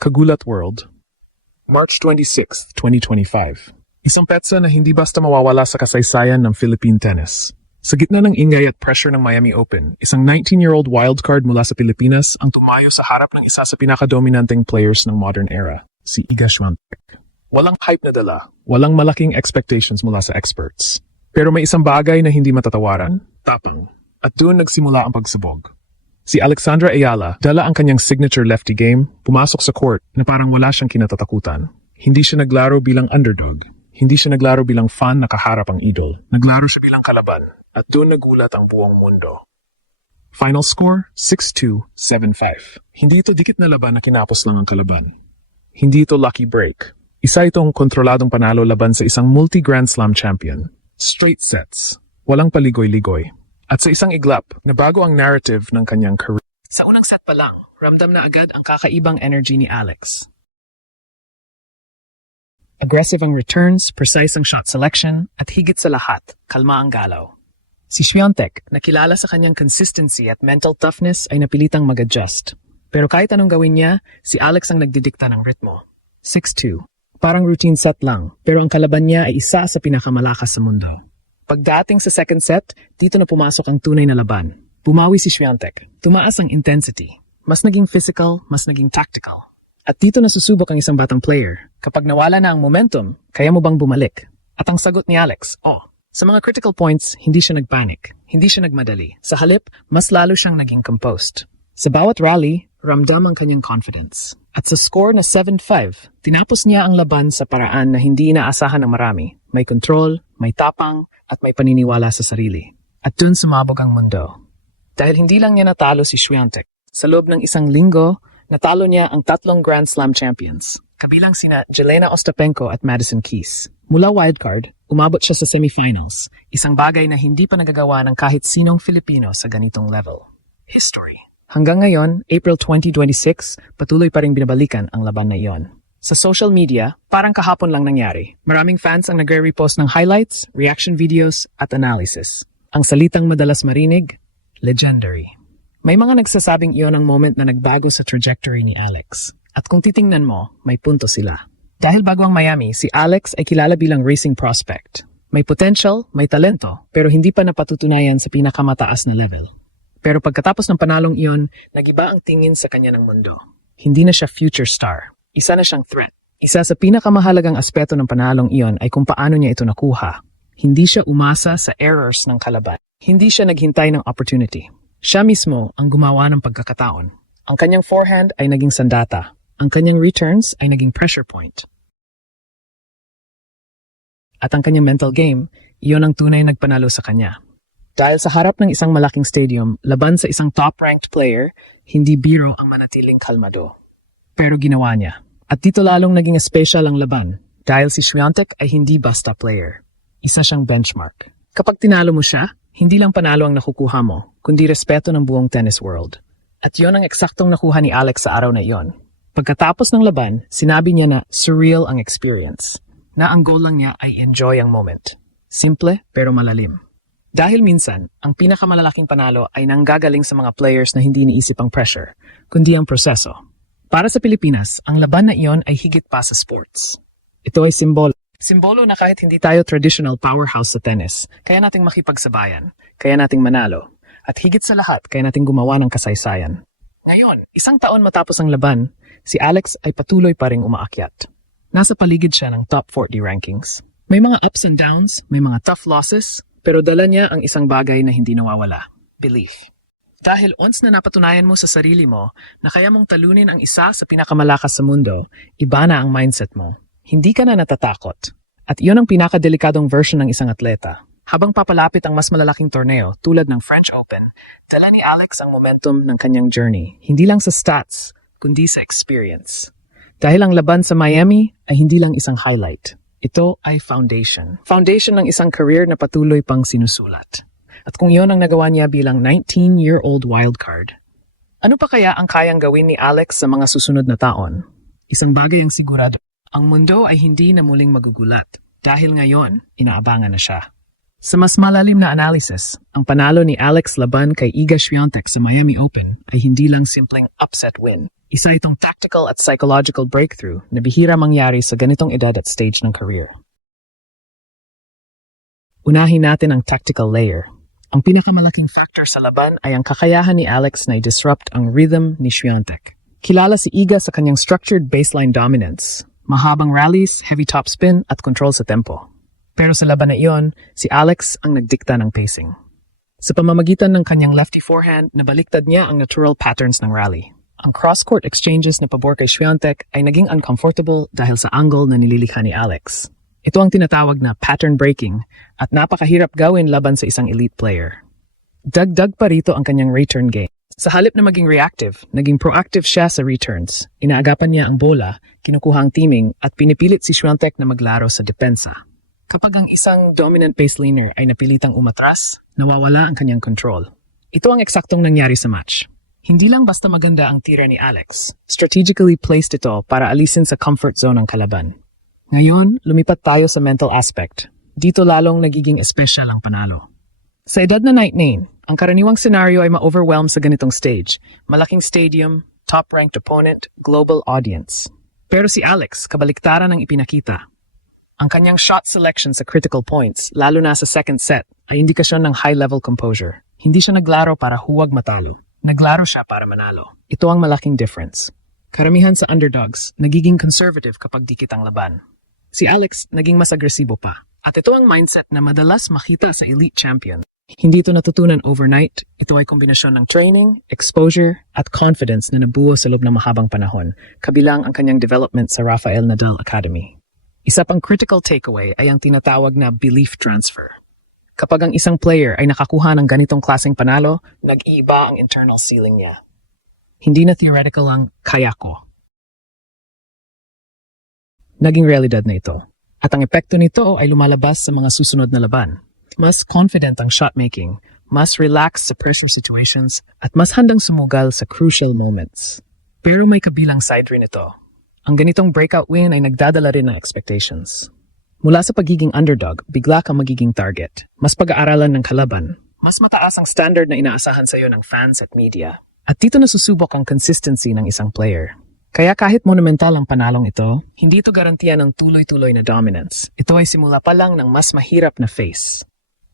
Kagulat World. March 26, 2025. Isang petsa na hindi basta mawawala sa kasaysayan ng Philippine tennis. Sa gitna ng ingay at pressure ng Miami Open, isang 19-year-old wildcard mula sa Pilipinas ang tumayo sa harap ng isa sa pinakadominanteng players ng modern era, si Iga Swiatek. Walang hype na dala, walang malaking expectations mula sa experts. Pero may isang bagay na hindi matatawaran, tapang. At doon nagsimula ang pagsabog. Si Alexandra Ayala, dala ang kanyang signature lefty game, pumasok sa court na parang wala siyang kinatatakutan. Hindi siya naglaro bilang underdog. Hindi siya naglaro bilang fan na kaharap ang idol. Naglaro siya bilang kalaban. At doon nagulat ang buong mundo. Final score, 6-2, 7-5. Hindi ito dikit na laban na kinapos lang ang kalaban. Hindi ito lucky break. Isa itong kontroladong panalo laban sa isang multi-Grand Slam champion. Straight sets. Walang paligoy-ligoy. At sa isang iglap, nabago ang narrative ng kanyang career. Sa unang set pa lang, ramdam na agad ang kakaibang energy ni Alex. Aggressive ang returns, precise ang shot selection, at higit sa lahat, kalma ang galaw. Si Swiatek, na kilala sa kanyang consistency at mental toughness, ay napilitang mag-adjust. Pero kahit anong gawin niya, si Alex ang nagdidikta ng ritmo. 6-2. Parang routine set lang, pero ang kalaban niya ay isa sa pinakamalakas sa mundo. Pagdating sa second set, dito na pumasok ang tunay na laban. Bumawi si Swiatek. Tumaas ang intensity. Mas naging physical, mas naging tactical. At dito na susubok ang isang batang player. Kapag nawala na ang momentum, kaya mo bang bumalik? At ang sagot ni Alex, Sa mga critical points, hindi siya nagpanic. Hindi siya nagmadali. Sa halip, mas lalo siyang naging composed. Sa bawat rally, ramdam ang kanyang confidence. At sa score na 7-5, tinapos niya ang laban sa paraan na hindi inaasahan ng marami. May control, may tapang, at may paniniwala sa sarili. At dun sumabog ang mundo. Dahil hindi lang niya natalo si Swiatek. Sa loob ng isang linggo, natalo niya ang 3 Grand Slam champions. Kabilang sina Jelena Ostapenko at Madison Keys. Mula wildcard, umabot siya sa semifinals. Isang bagay na hindi pa nagagawa ng kahit sinong Filipino sa ganitong level. History. Hanggang ngayon, April 2026, patuloy pa rin binabalikan ang laban na iyon. Sa social media, parang kahapon lang nangyari. Maraming fans ang nagre-repost ng highlights, reaction videos, at analysis. Ang salitang madalas marinig, legendary. May mga nagsasabing iyon ang moment na nagbago sa trajectory ni Alex. At kung titingnan mo, may punto sila. Dahil bago ang Miami, si Alex ay kilala bilang racing prospect. May potential, may talento, pero hindi pa napatutunayan sa pinakamataas na level. Pero pagkatapos ng panalong iyon, nagiba ang tingin sa kanya ng mundo. Hindi na siya future star. Isa na siyang threat. Isa sa pinakamahalagang aspeto ng panalong iyon ay kung paano niya ito nakuha. Hindi siya umasa sa errors ng kalaban. Hindi siya naghintay ng opportunity. Siya mismo ang gumawa ng pagkakataon. Ang kanyang forehand ay naging sandata. Ang kanyang returns ay naging pressure point. At ang kanyang mental game, iyon ang tunay nagpanalo sa kanya. Dahil sa harap ng isang malaking stadium, laban sa isang top-ranked player, hindi biro ang manatiling kalmado. Pero ginawa niya. At dito lalong naging special ang laban dahil si Swiatek ay hindi basta player. Isa siyang benchmark. Kapag tinalo mo siya, hindi lang panalo ang nakukuha mo, kundi respeto ng buong tennis world. At yon ang eksaktong nakuha ni Alex sa araw na iyon. Pagkatapos ng laban, sinabi niya na surreal ang experience. Na ang goal lang niya ay enjoy ang moment. Simple pero malalim. Dahil minsan, ang pinakamalalaking panalo ay nanggagaling sa mga players na hindi iniisip ang pressure, kundi ang proseso. Para sa Pilipinas, ang laban na iyon ay higit pa sa sports. Ito ay simbolo. Simbolo na kahit hindi tayo traditional powerhouse sa tennis, kaya nating makipagsabayan, kaya nating manalo, at higit sa lahat, kaya nating gumawa ng kasaysayan. Ngayon, isang taon matapos ang laban, si Alex ay patuloy pa ring umaakyat. Nasa paligid siya ng top 40 rankings. May mga ups and downs, may mga tough losses, pero dala niya ang isang bagay na hindi nawawala, belief. Dahil once na napatunayan mo sa sarili mo na kaya mong talunin ang isa sa pinakamalakas sa mundo, iba na ang mindset mo. Hindi ka na natatakot. At iyon ang pinakadelikadong version ng isang atleta. Habang papalapit ang mas malalaking torneo tulad ng French Open, dala ni Alex ang momentum ng kanyang journey. Hindi lang sa stats, kundi sa experience. Dahil ang laban sa Miami ay hindi lang isang highlight. Ito ay foundation. Foundation ng isang career na patuloy pang sinusulat. At kung iyon ang nagawa niya bilang 19-year-old wildcard, ano pa kaya ang kayang gawin ni Alex sa mga susunod na taon? Isang bagay ang sigurado. Ang mundo ay hindi na muling magugulat dahil ngayon, inaabangan na siya. Sa mas malalim na analysis, ang panalo ni Alex laban kay Iga Swiatek sa Miami Open ay hindi lang simpleng upset win. Isa itong tactical at psychological breakthrough na bihira mangyari sa ganitong edad at stage ng career. Unahin natin ang tactical layer. Ang pinakamalaking factor sa laban ay ang kakayahan ni Alex na i-disrupt ang rhythm ni Swiatek. Kilala si Iga sa kanyang structured baseline dominance, mahabang rallies, heavy topspin at control sa tempo. Pero sa laban na iyon, si Alex ang nagdikta ng pacing. Sa pamamagitan ng kanyang lefty forehand, nabaliktad niya ang natural patterns ng rally. Ang cross-court exchanges ni pabor kay Swiatek ay naging uncomfortable dahil sa angle na nililikha ni Alex. Ito ang tinatawag na pattern breaking at napakahirap gawin laban sa isang elite player. Dagdag pa rito ang kanyang return game. Sa halip na maging reactive, naging proactive siya sa returns. Inaagapan niya ang bola, kinukuha ang teaming at pinipilit si Swiatek na maglaro sa depensa. Kapag ang isang dominant baseliner ay napilitang umatras, nawawala ang kanyang control. Ito ang eksaktong nangyari sa match. Hindi lang basta maganda ang tira ni Alex. Strategically placed ito para alisin sa comfort zone ang kalaban. Ngayon, lumipat tayo sa mental aspect. Dito lalong nagiging espesyal ang panalo. Sa edad na 19, ang karaniwang senaryo ay ma-overwhelm sa ganitong stage. Malaking stadium, top-ranked opponent, global audience. Pero si Alex, kabaliktaran ang ipinakita. Ang kanyang shot selection sa critical points, lalo na sa second set, ay indikasyon ng high-level composure. Hindi siya naglaro para huwag matalo. Naglaro siya para manalo. Ito ang malaking difference. Karamihan sa underdogs, nagiging conservative kapag dikit ang laban. Si Alex, naging mas agresibo pa. At ito ang mindset na madalas makita sa elite champion. Hindi ito natutunan overnight. Ito ay kombinasyon ng training, exposure, at confidence na nabuo sa loob ng mahabang panahon, kabilang ang kanyang development sa Rafael Nadal Academy. Isa pang critical takeaway ay ang tinatawag na belief transfer. Kapag ang isang player ay nakakuha ng ganitong klaseng panalo, nag-iiba ang internal ceiling niya. Hindi na theoretical ang kaya ko. Naging realidad na ito. At ang epekto nito ay lumalabas sa mga susunod na laban. Mas confident ang shot-making, mas relaxed sa pressure situations, at mas handang sumugal sa crucial moments. Pero may kabilang side rin ito. Ang ganitong breakout win ay nagdadala rin ng expectations. Mula sa pagiging underdog, bigla kang magiging target. Mas pag-aaralan ng kalaban. Mas mataas ang standard na inaasahan sa iyo ng fans at media. At dito nasusubok ang consistency ng isang player. Kaya kahit monumental ang panalong ito, hindi ito garantiya ng tuloy-tuloy na dominance. Ito ay simula pa lang ng mas mahirap na phase.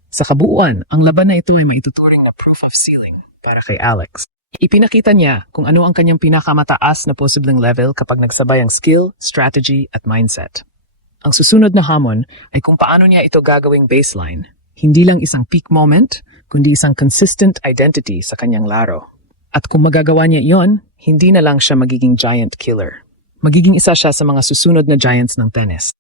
Sa kabuuan, ang laban na ito ay maituturing na proof of ceiling para kay Alex. Ipinakita niya kung ano ang kanyang pinakamataas na posibleng level kapag nagsabay ang skill, strategy at mindset. Ang susunod na hamon ay kung paano niya ito gagawing baseline. Hindi lang isang peak moment, kundi isang consistent identity sa kanyang laro. At kung magagawa niya iyon, hindi na lang siya magiging giant killer. Magiging isa siya sa mga susunod na giants ng tennis.